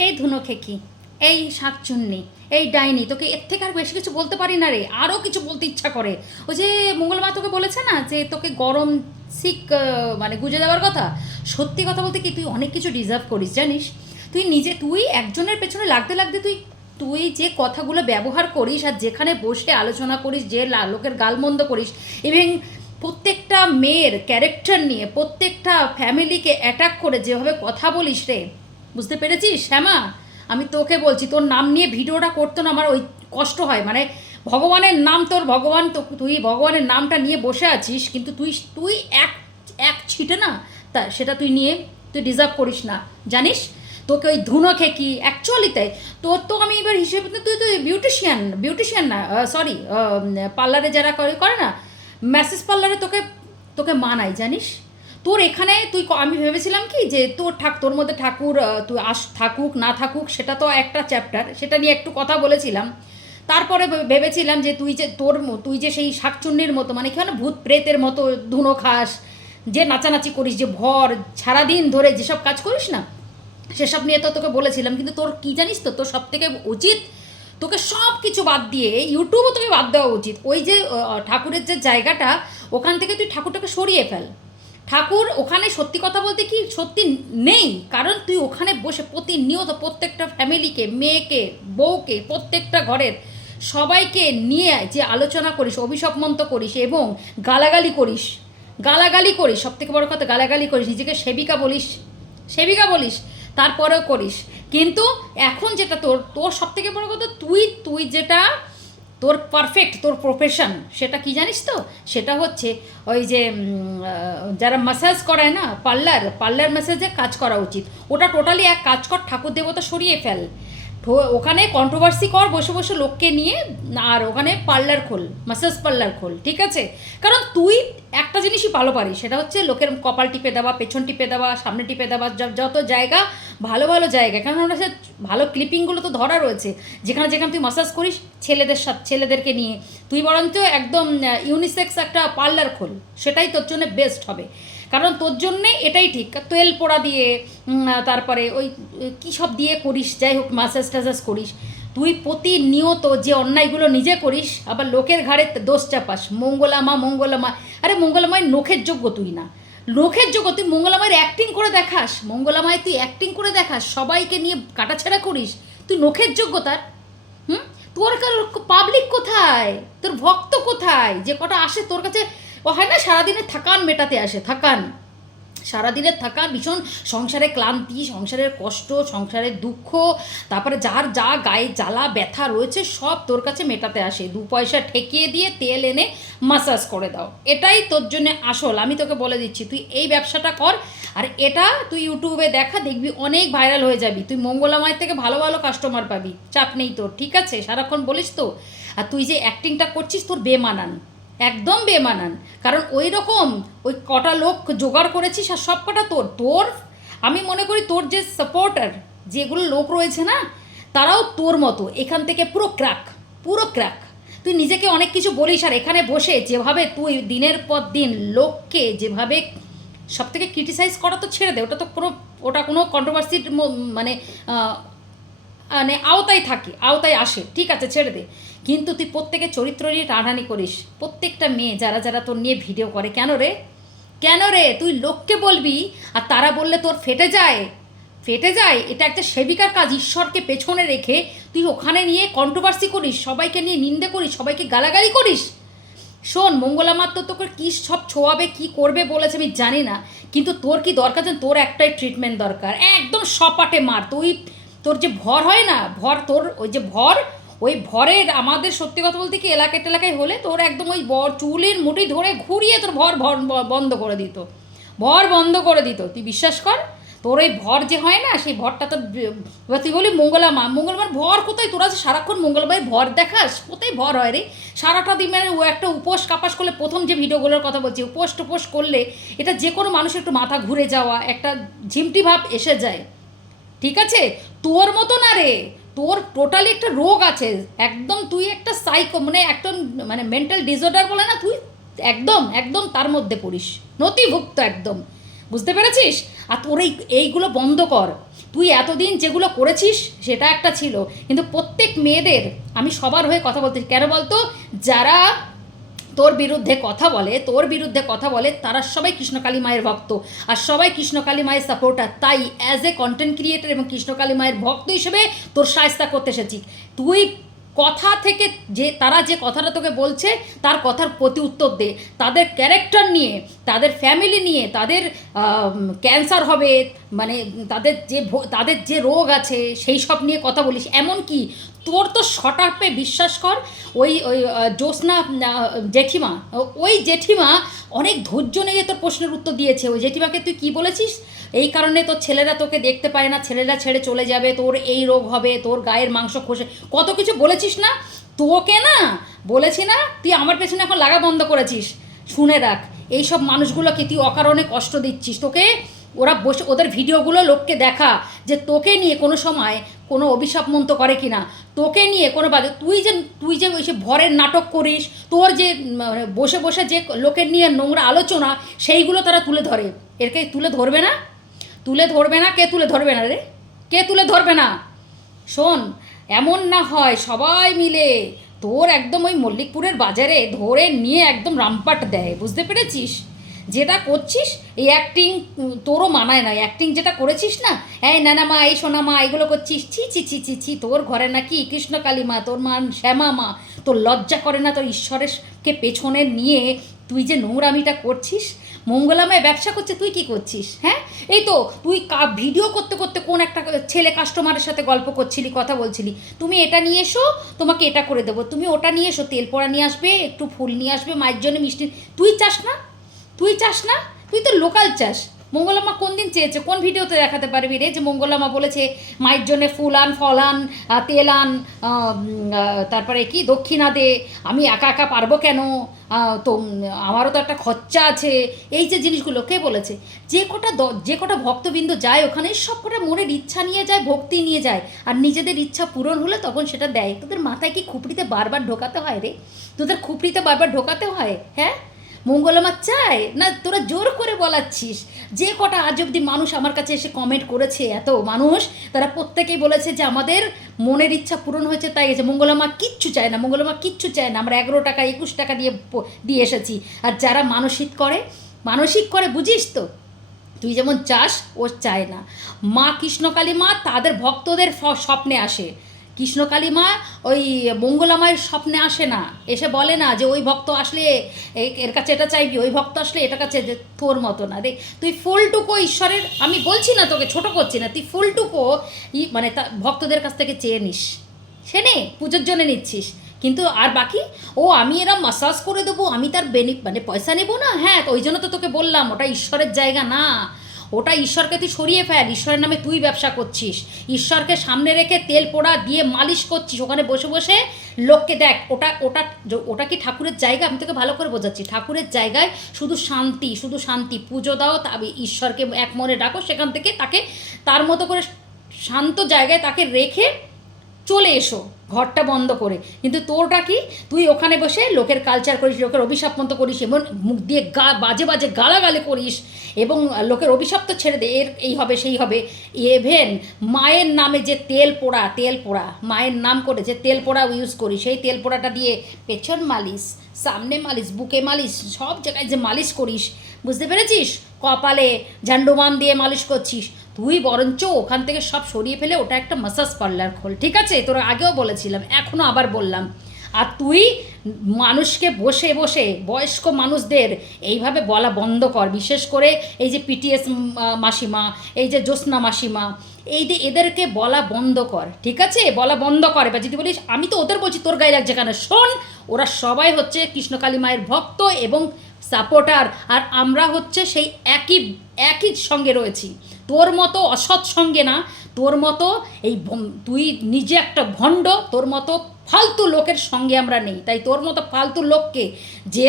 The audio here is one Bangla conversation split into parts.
এই ধুনো খেকি, এই শাকচুন্নি, এই ডাইনি, তোকে এর থেকে আর বেশি কিছু বলতে পারি না রে আরও কিছু বলতে ইচ্ছা করে। ওই যে মঙ্গলমা তোকে বলেছে না যে তোকে গরম সিক মানে গুজে দেওয়ার কথা? সত্যি কথা বলতে কি তুই অনেক কিছু ডিজার্ভ করিস, জানিস? তুই নিজে, তুই একজনের পেছনে লাগতে লাগতে তুই তুই যে কথাগুলো ব্যবহার করিস আর যেখানে বসে আলোচনা করিস, যে লোকের গালমন্দ করিস ইভেন প্রত্যেকটা মেয়ের ক্যারেক্টার নিয়ে, প্রত্যেকটা ফ্যামিলিকে অ্যাটাক করে যেভাবে কথা বলিস রে বুঝতে পেরেছিস? শ্যামা আমি তোকে বলছি, তোর নাম নিয়ে ভিডিওটা করতো না আমার ওই কষ্ট হয়। মানে ভগবানের নাম তোর ভগবান, তো তুই ভগবানের নামটা নিয়ে বসে আছিস, কিন্তু তুই তুই এক এক ছিটে না, তা সেটা তুই নিয়ে তুই ডিজার্ভ করিস না। জানিস? তোকে ওই ধুনো খেকি অ্যাকচুয়ালি তাই। তোর তো আমি এবার হিসেবে, তুই তো বিউটিশিয়ান বিউটিশিয়ান না সরি পার্লারে যারা করে করে না ম্যাসেজ পার্লারে তোকে তোকে মানাই জানিস? তোর এখানে তুই আমি ভেবেছিলাম কি যে তোর ঠাক, তোর মধ্যে ঠাকুর তুই আস, থাকুক, না থাকুক, সেটা তো একটা চ্যাপ্টার সেটা নিয়ে একটু কথা বলেছিলাম। তারপরে ভেবেছিলাম যে তুই যে তোর তুই যে সেই শাকচুন্নির মতো মানে কি ভূত প্রেতের মতো ধুনো খাস, যে নাচানাচি করিস, যে ভর, সারাদিন ধরে যেসব কাজ করিস না, সেসব নিয়ে তো তোকে বলেছিলাম, কিন্তু তোর কি জানিস তো, তোর সব থেকে উচিত তোকে সব কিছু বাদ দিয়ে ইউটিউবও তোকে বাদ দেওয়া উচিত। ওই যে ঠাকুরের যে জায়গাটা, ওখান থেকে তুই ঠাকুরটাকে সরিয়ে ফেল। ঠাকুর ওখানে সত্যি কথা বলতে কি সত্যি নেই। কারণ তুই ওখানে বসে প্রতিনিয়ত প্রত্যেকটা ফ্যামিলিকে, মেয়েকে, বউকে, প্রত্যেকটা ঘরের সবাইকে নিয়ে যে আলোচনা করিস অভিশপমন্ত করিস এবং গালাগালি করিস। গালাগালি করিস সব থেকে বড় কথা গালাগালি করিস, নিজেকে সেবিকা বলিস সেবিকা বলিস, তারপরেও করিস। কিন্তু এখন যেটা তোর তোর সব থেকে বড় কথা, তুই তুই যেটা তোর পারফেক্ট তোর প্রফেশন সেটা কি জানিস তো? সেটা হচ্ছে ওই যে যারা ম্যাসাজ করায় না পার্লার পার্লার ম্যাসাজে কাজ করা উচিত। ওটা টোটালি এক কাজ কর, ঠাকুর দেবতা সরিয়ে ফেল। ওখানে কন্ট্রোভার্সি কর, বসে বসে লোককে নিয়ে, আর ওখানে পার্লার খোল ম্যাসাজ পার্লার খোল, ঠিক আছে? কারণ তুই একটা জিনিসই ভালো পারিস, সেটা হচ্ছে লোকের কপাল টিপে দেওয়া, পেছন টিপে দেওয়া, সামনে টিপে দেওয়া যত জায়গা, ভালো ভালো জায়গা। কারণ ওটা সে ভালো ক্লিপিংগুলো তো ধরা রয়েছে। যেখানে যেখানে তুই মাসাজ করিস, ছেলেদের সাথে, ছেলেদেরকে নিয়ে। তুই বরঞ্চ একদম ইউনিসেক্স একটা পার্লার খোল, সেটাই তোর জন্য বেস্ট হবে। কারণ তোর জন্যে এটাই ঠিক। তেল পোড়া দিয়ে তারপরে ওই, কী সব দিয়ে করিস, যাই হোক মাসাজ টাসাজ করিস। তুই প্রতিনিয়ত যে অন্যায়গুলো নিজে করিস, আবার লোকের ঘাড়ে দোষ চাপাস। মঙ্গলামা মঙ্গলামা, আরে মঙ্গলামায়ের নখের যোগ্য তুই না। নখের যোগ্য, তুই মঙ্গলামায়ের অ্যাক্টিং করে দেখাস। মঙ্গলামায় তুই অ্যাক্টিং করে দেখাস, সবাইকে নিয়ে কাটাছেড়া করিস। তুই নখের যোগ্য তার। হুম? তোর কার পাবলিক কোথায়? তোর ভক্ত কোথায়? যে কটা আসে তোর কাছে ও হয় না, সারাদিনে থাকান মেটাতে আসে, থাকান। সারাদিনের থাকা ভীষণ সংসারে ক্লান্তি, সংসারের কষ্ট, সংসারের দুঃখ, তারপরে যার যা গায়ে জ্বালা, ব্যথা রয়েছে, সব তোর কাছে মেটাতে আসে। দু পয়সা ঠেকিয়ে দিয়ে তেল এনে মাসাজ করে দাও। এটাই তোর জন্য আসল। আমি তোকে বলে দিচ্ছি, তুই এই ব্যবসাটা কর, আর এটা তুই ইউটিউবে দেখা, দেখবি অনেক ভাইরাল হয়ে যাবি। তুই মঙ্গলামায়ের থেকে ভালো ভালো কাস্টমার পাবি। চাপ নেই তোর, ঠিক আছে? সারাক্ষণ বলিস তো? আর তুই যে অ্যাক্টিংটা করছিস, তোর বেমানান। একদম বেমানান। কারণ ওই রকম ওই কটা লোক জোগাড় করেছিস আর সব কটা তোর। তোর, আমি মনে করি তোর যে সাপোর্টার যেগুলো লোক রয়েছে না, তারাও তোর মতো। এখান থেকে পুরো ক্র্যাক পুরো ক্র্যাক তুই নিজেকে অনেক কিছু বলিস আর এখানে বসে যেভাবে তুই দিনের পর দিন লোককে যেভাবে সব থেকে ক্রিটিসাইজ করা তো ছেড়ে দে। ওটা তো কোনো, ওটা কোনো কন্ট্রোভার্সির মানে মানে আওতায় থাকে, আওতায় আসে। ঠিক আছে, ছেড়ে দে। কিন্তু তুই প্রত্যেকের চরিত্র নিয়ে টানাটানি করিস। প্রত্যেকটা মেয়ে যারা যারা তোর নিয়ে ভিডিও করে, কেন রে? কেন রে? তুই লোককে বলবি আর তারা বললে তোর ফেটে যায়। ফেটে যায়? এটা একটা সেবিকার কাজ। ঈশ্বরকে পেছনে রেখে তুই ওখানে নিয়ে কন্ট্রোভার্সি করিস, সবাইকে নিয়ে নিন্দে করিস, সবাইকে গালাগালি করিস। শোন মঙ্গলামার তো তোকে কী সব ছোঁয়াবে, কি করবে বলেছে আমি জানি না, কিন্তু তোর কি দরকার তোর একটাই ট্রিটমেন্ট দরকার? একদম সপাটে মার। তুই তোর যে ভর হয় না, ভর তোর ওই যে ভর ওই ভরের আমাদের সত্যি কথা বলতে কি এলাকায় টেলাকায় হলে তোর একদম ওই বর চুলের মুঠি ধরে ঘুরিয়ে তোর ভর ভর বন্ধ করে দিত। ভর বন্ধ করে দিত। তুই বিশ্বাস কর? তোর ওই ভর যে হয় না, সেই ভরটা এবার তুই বলি মঙ্গলা মা মঙ্গলবার ভর কোথায়? তোরা সারাক্ষণ মঙ্গলবার ভর দেখাস, কোথায় ভর হয় রে? সারাটা দিন মানে ও একটা উপোস কাপাস করলে প্রথম যে ভিডিওগুলোর কথা বলছি, উপোস টুপোস করলে এটা যে কোনো মানুষের একটু মাথা ঘুরে যাওয়া, একটা ঝিমটি ভাব এসে যায়। ঠিক আছে? তোর মতো না রে। তোর টোটালি একটা রোগ আছে। একদম তুই একটা সাইকো মানে একটা মানে মেন্টাল ডিসঅর্ডার বলে না, তুই একদম একদম তার মধ্যে পড়িস। নথিভুক্ত একদম। বুঝতে পেরেছিস? আর তোর এই, এইগুলো বন্ধ কর। তুই এতদিন যেগুলো করেছিস, সেটা একটা ছিল। কিন্তু প্রত্যেক মেয়েদের, আমি সবার হয়ে কথা বলতে কেন বলতো? যারা তোর বিরুদ্ধে কথা বলে, তোর বিরুদ্ধে কথা বলে, তারা সবাই কৃষ্ণকালী মায়ের ভক্ত। আর সবাই কৃষ্ণকালী মায়ের সাপোর্টার তাই অ্যাজ এ কন্টেন্ট ক্রিয়েটার এবং কৃষ্ণকালী মায়ের ভক্ত হিসেবে তোর সায়স্তা করতে এসেছি। তুই কথা থেকে যে, তারা যে কথাটা তোকে বলছে, তার কথার প্রতি উত্তর দে। তাদের ক্যারেক্টার নিয়ে, তাদের ফ্যামিলি নিয়ে, তাদের ক্যান্সার হবে মানে তাদের যে তাদের যে রোগ আছে, সেই সব নিয়ে কথা বলিস। এমন কি তোর তো শটার্পে বিশ্বাস কর, ওই ওই জ্যোৎস্না জেঠিমা, ওই জেঠিমা অনেক ধৈর্য নিয়ে তোর প্রশ্নের উত্তর দিয়েছে। ওই জেঠিমাকে তুই কি বলেছিস? এই কারণে তোর ছেলেরা তোকে দেখতে পায় না, ছেলেরা ছেড়ে চলে যাবে, তোর এই রোগ হবে, তোর গায়ের মাংস খসে। কত কিছু বলেছিস না? তোকে না বলেছি না, তুই আমার পেছনে এখন লাগা বন্ধ করেছিস। শুনে রাখ, এইসব মানুষগুলোকে তুই অকারণে কষ্ট দিচ্ছিস। তোকে ওরা বসে, ওদের ভিডিওগুলো লোককে দেখা যে তোকে নিয়ে কোনো সময় কোনো অভিশাপ মন্ত করে কিনা, তোকে নিয়ে কোনো বাজে, তুই যে তুই যে ওই সে ভরের নাটক করিস, তোর যে মানে বসে বসে যে লোকের নিয়ে নোংরা আলোচনা, সেইগুলো তারা তুলে ধরে। এরকে তুলে ধরবে না? তুলে ধরবে না? কে তুলে ধরবে না রে? কে তুলে ধরবে না? শোন, এমন না হয় সবাই মিলে তোর একদম ওই মল্লিকপুরের বাজারে ধরে নিয়ে একদম রামপাট দেয়, বুঝতে পেরেছিস? যেটা করছিস, এই অ্যাক্টিং তোরও মানায় না। অ্যাক্টিং যেটা করেছিস না, এই নানা মা এই সোনা মা এগুলো করছিস, ছি ছি ছি ছি ছি, তোর ঘরে নাকি কৃষ্ণকালী মা তোর মা শ্যামা মা, তোর লজ্জা করে না তোর ঈশ্বরেরকে পেছনে নিয়ে তুই যে নোংরামিটা করছিস, মঙ্গলামায় ব্যবসা করছে, তুই কি করছিস হ্যাঁ? এই তো, তুই কা- ভিডিও করতে করতে কোন একটা ছেলে কাস্টমারের সাথে গল্প করছিলি, কথা বলছিলি, তুমি এটা নিয়ে এসো, তোমাকে এটা করে দেবো, তুমি ওটা নিয়ে এসো, তেল পোড়া নিয়ে আসবে, একটু ফুল নিয়ে আসবে, মায়ের জন্য মিষ্টি, তুই চাস না? তুই চাস না? তুই তো লোকাল চাস। মঙ্গলামা কোন দিন চেয়েছে? কোন ভিডিওতে দেখাতে পারবি রে? যে মঙ্গলামা বলেছে, মায়ের জন্য ফুল আন, ফল আন তেল আন তারপরে কি? দক্ষিণা দে, আমি একা একা পারব কেন? তো আমারও তো একটা খরচা আছে। এই যে জিনিসগুলো কে বলেছে? যে কটা যে কটা ভক্তবৃন্দ যায় ওখানে, সব কটা মনের ইচ্ছা নিয়ে যায়, ভক্তি নিয়ে যায়। আর নিজেদের ইচ্ছা পূরণ হলে তখন সেটা দেয়। তোদের মাথায় কি খুপড়িতে বারবার ঢোকাতে হয় রে? তোদের খুপড়িতে বারবার ঢোকাতে হয়? হ্যাঁ? মঙ্গলামা চায় না, তোরা জোর করে বলাচ্ছিস। যে কটা আজ অব্দি মানুষ আমার কাছে এসে কমেন্ট করেছে, এত মানুষ, তারা প্রত্যেকেই বলেছে যে আমাদের মনের ইচ্ছা পূরণ হয়েছে, তাই গেছে। মঙ্গলামা কিচ্ছু চায় না মঙ্গলামা কিচ্ছু চায় না। আমরা এগারো টাকা, একুশ টাকা দিয়ে দিয়ে এসেছি। আর যারা মানসিক করে মানসিক করে, বুঝিস তো? তুই যেমন চাস, ও চায় না। মা কৃষ্ণকালী মা, তাদের ভক্তদের স্বপ্নে আসে। কৃষ্ণকালী মা ওই মঙ্গলামায়ের স্বপ্নে আসে না। এসে বলে না যে, ওই ভক্ত আসলে এর কাছে এটা চাইবি, ওই ভক্ত আসলে এটা কাছে তোর মতো না। রে তুই ফুলটুকু ঈশ্বরের, আমি বলছি না তোকে, ছোট করছি না, তুই ফুলটুকু মানে তা, ভক্তদের কাছ থেকে চেয়ে নিস। সে নে, পুজোর জন্য নিচ্ছিস। কিন্তু আর বাকি, ও, আমি এরা মাসাজ করে দেবো, আমি তার বেনি মানে পয়সা নেব না? হ্যাঁ ওই জন্য তো তোকে বললাম, ওটা ঈশ্বরের জায়গা না। ওটা ঈশ্বরকে তুই সরিয়ে ফেল, ঈশ্বরের নামে তুই ব্যবসা করছিস। ঈশ্বরকে সামনে রেখে তেল পোড়া দিয়ে মালিশ করছিস, ওখানে বসে বসে লোককে দেখ, ওটা ওটা ওটা কি ঠাকুরের জায়গা? আমি তোকে ভালো করে বোঝাচ্ছি। ঠাকুরের জায়গায় শুধু শান্তি শুধু শান্তি। পুজো দাও তবে ঈশ্বরকে এক মনে ডাকো, সেখান থেকে তাকে তার মতো করে শান্ত জায়গায় তাকে রেখে চলে এসো, ঘরটা বন্ধ করে। কিন্তু তোরটা কি? তুই ওখানে বসে লোকের কালচার করিস, লোকের অভিশাপ মতো করিস এবং মুখ দিয়ে গা, বাজে বাজে গালাগালি করিস, এবং লোকের অভিশাপ তো ছেড়ে দে, এর এই হবে, সেই হবে। এভেন মায়ের নামে যে তেল পোড়া তেল পোড়া, মায়ের নাম করে যে তেল পোড়া ইউজ করি সেই তেল পোড়াটা দিয়ে পেছন মালিশ, সামনে মালিশ, বুকে মালিশ, সব জায়গায় যে মালিশ করিস, বুঝতে পেরেছিস? কপালে ঝান্ডুমাম দিয়ে মালিশ করছিস তুই বরঞ্চ ওখান থেকে সব সরিয়ে ফেলে ওটা একটা মাসাজ পার্লার খোল, ঠিক আছে? তোরা আগেও বলেছিলাম এখনও আবার বললাম। আর তুই মানুষকে বসে বসে বয়স্ক মানুষদের এইভাবে বলা বন্ধ কর, বিশেষ করে এই যে পিটিএস মাসিমা, এই যে জ্যোৎস্না মাসিমা, এই যে এদেরকে বলা বন্ধ কর, ঠিক আছে? বলা বন্ধ কর। এবার যদি বলিস, আমি তো ওদের বলছি, তোর গায়ে লাগছে কেন? শোন, ওরা সবাই হচ্ছে কৃষ্ণকালী মায়ের ভক্ত এবং সাপোর্টার আর আমরা হচ্ছে সেই একই একই সঙ্গে রয়েছি। তোর মতো অসৎ সঙ্গে না, তোর মতো এই তুই নিজে একটা ভণ্ড, তোর মতো ফালতু লোকের সঙ্গে আমরা নেই। তাই তোর মতো ফালতু লোককে যে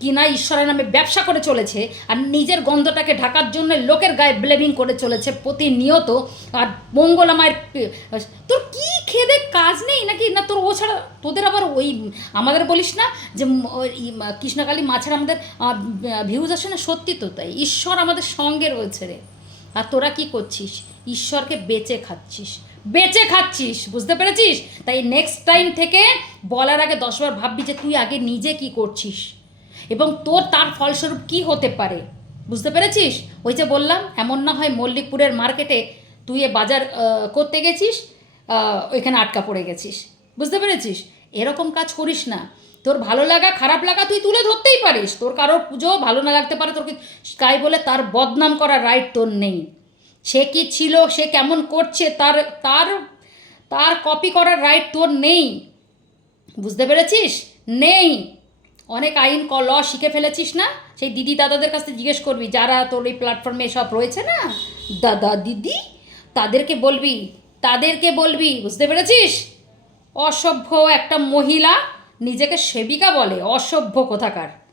কিনা ঈশ্বরের নামে ব্যবসা করে চলেছে আর নিজের গন্ধটাকে ঢাকার জন্য লোকের গায়ে ব্লেমিং করে চলেছে প্রতিনিয়ত আর মঙ্গলা মায়ের তোর কি খেদে কাজ নেই নাকি? না তোর ও ছাড়া তোদের আবার ওই আমাদের বলিস না যে কৃষ্ণকালী মাছের আমাদের ভিউজ আসে না? সত্যি তো তাই। ঈশ্বর আমাদের সঙ্গে রয়েছে রে। আর তোরা কি করছিস? ঈশ্বরকে বেঁচে খাচ্ছিস। বেঁচে খাচ্ছিস, বুঝতে পেরেছিস? তাই নেক্সট টাইম থেকে বলার আগে দশবার ভাববি যে তুই আগে নিজে কি করছিস? এবং তোর তার ফলস্বরূপ কি হতে পারে? বুঝতে পেরেছিস? ওই যে বললাম, এমন না হয় মল্লিকপুরের মার্কেটে তুই এ বাজার করতে গেছিস ওইখানে আটকা পড়ে গেছিস। বুঝতে পেরেছিস? এরকম কাজ করিস না। তোর ভালো লাগা, খারাপ লাগা তুই তুলে ধরতেই পারিস। তোর কারোর পুজো ভালো না লাগতে পারে, তোর তাই বলে তার বদনাম করার রাইট তোর নেই। সে কি ছিল, সে কেমন করছে, তার তার তার কপি করার রাইট তোর নেই। বুঝতে পেরেছিস? নেই। অনেক আইন, ক, ল শিখে ফেলেছিস না? সেই দিদি দাদাদের কাছ জিজ্ঞেস করবি, যারা তোর এই প্ল্যাটফর্মে সব রয়েছে না? দাদা, দিদি, তাদেরকে বলবি তাদেরকে বলবি, বুঝতে পেরেছিস? অসভ্য একটা মহিলা নিজেকে সেবিকা বলে অসভ্য কোথাকার।